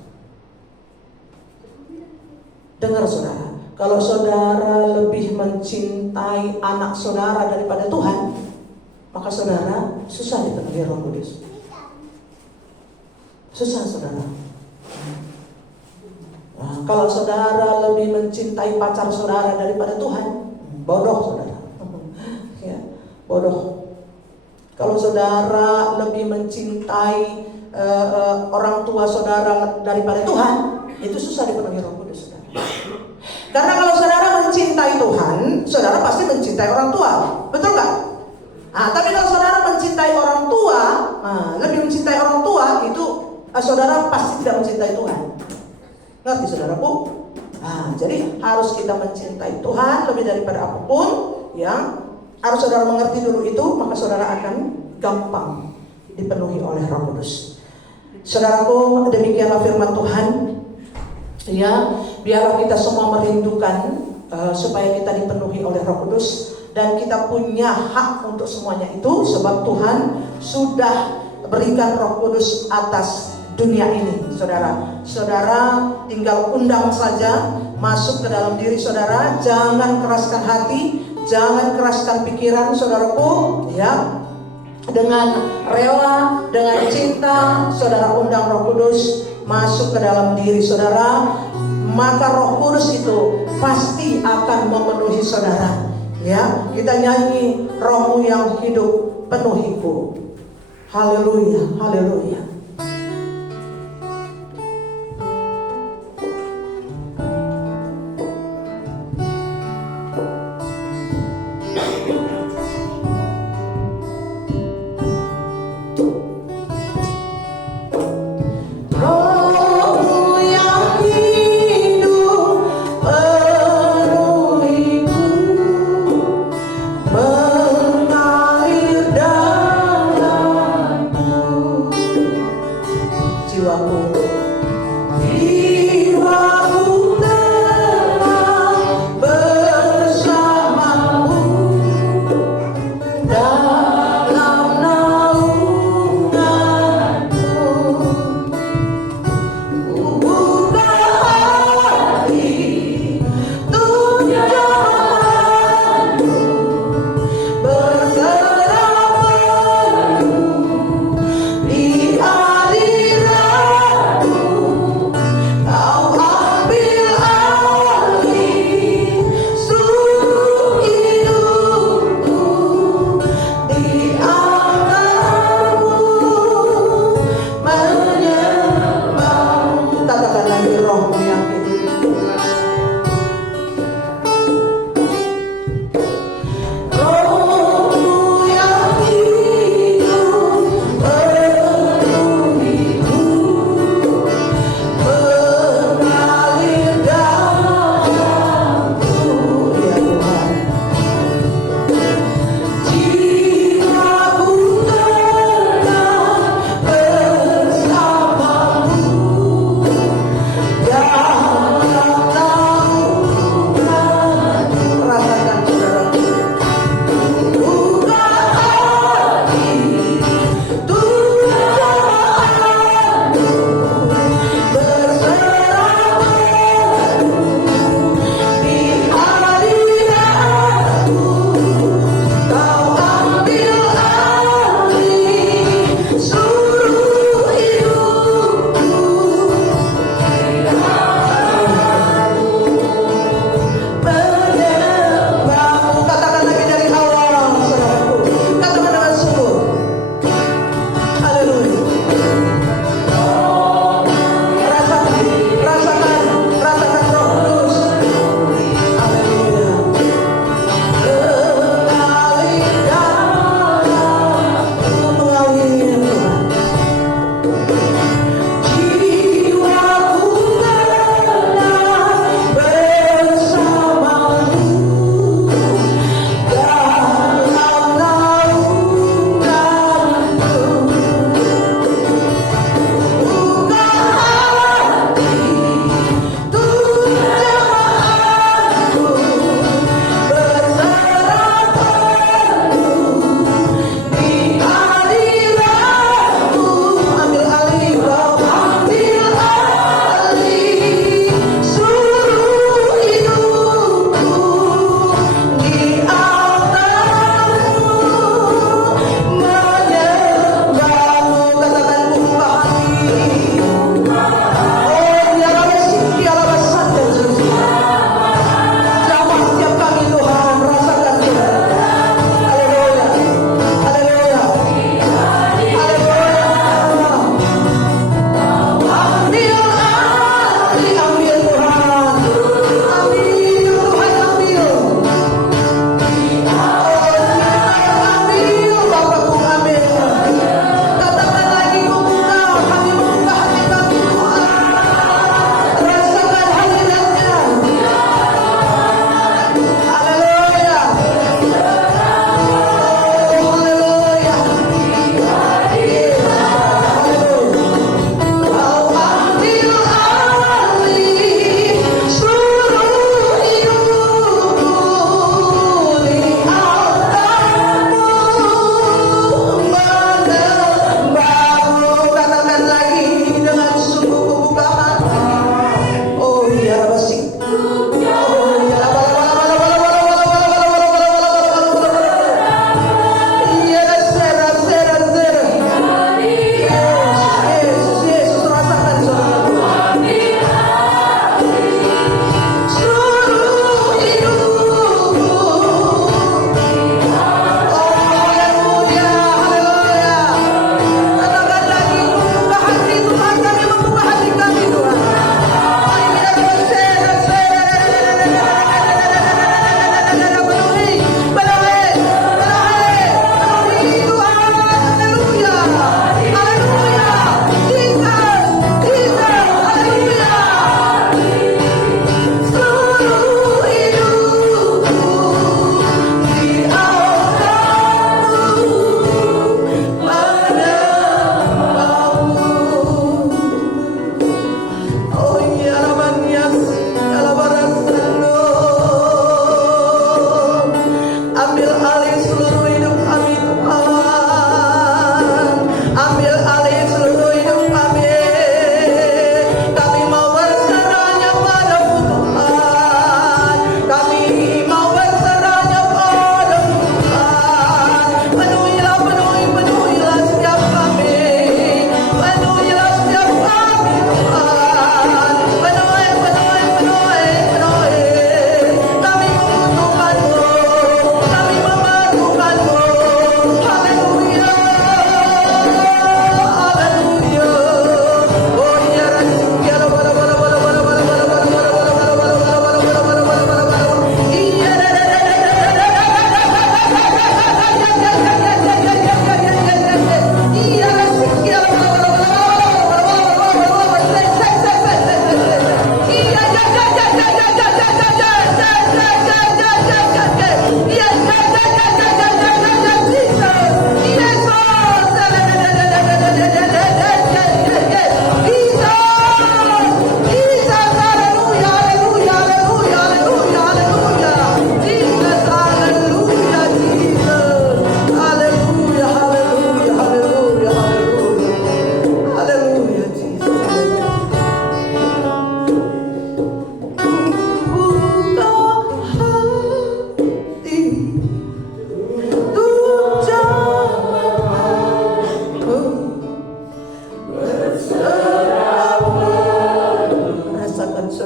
Dengar saudara, kalau saudara lebih mencintai anak saudara daripada Tuhan, maka saudara susah dipenuhi Roh Kudus. Susah saudara. Nah, kalau saudara lebih mencintai pacar saudara daripada Tuhan, bodoh saudara. Ya, bodoh. Kalau saudara lebih mencintai orang tua saudara daripada Tuhan, itu susah dipenuhi Roh Kudus, saudara. Karena kalau saudara mencintai Tuhan, saudara pasti mencintai orang tua, betul nggak? Nah, tapi kalau saudara mencintai orang tua, lebih mencintai orang tua, itu saudara pasti tidak mencintai Tuhan. Ngerti saudaraku? Jadi harus kita mencintai Tuhan lebih daripada apapun, ya. Harus saudara mengerti dulu itu, maka saudara akan gampang dipenuhi oleh Roh Kudus. Saudaraku, demikianlah firman Tuhan, ya. Biarlah kita semua merindukan supaya kita dipenuhi oleh Roh Kudus, dan kita punya hak untuk semuanya itu, sebab Tuhan sudah berikan Roh Kudus atas dunia ini, saudara. Saudara tinggal undang saja masuk ke dalam diri saudara. Jangan keraskan hati, jangan keraskan pikiran, saudaraku, ya. Dengan rela, dengan cinta, saudara undang Roh Kudus masuk ke dalam diri saudara. Maka Roh Kudus itu pasti akan memenuhi saudara, ya. Kita nyanyi, Rohmu yang hidup penuhiku. Haleluya, haleluya.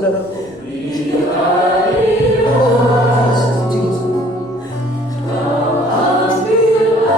saudaraku.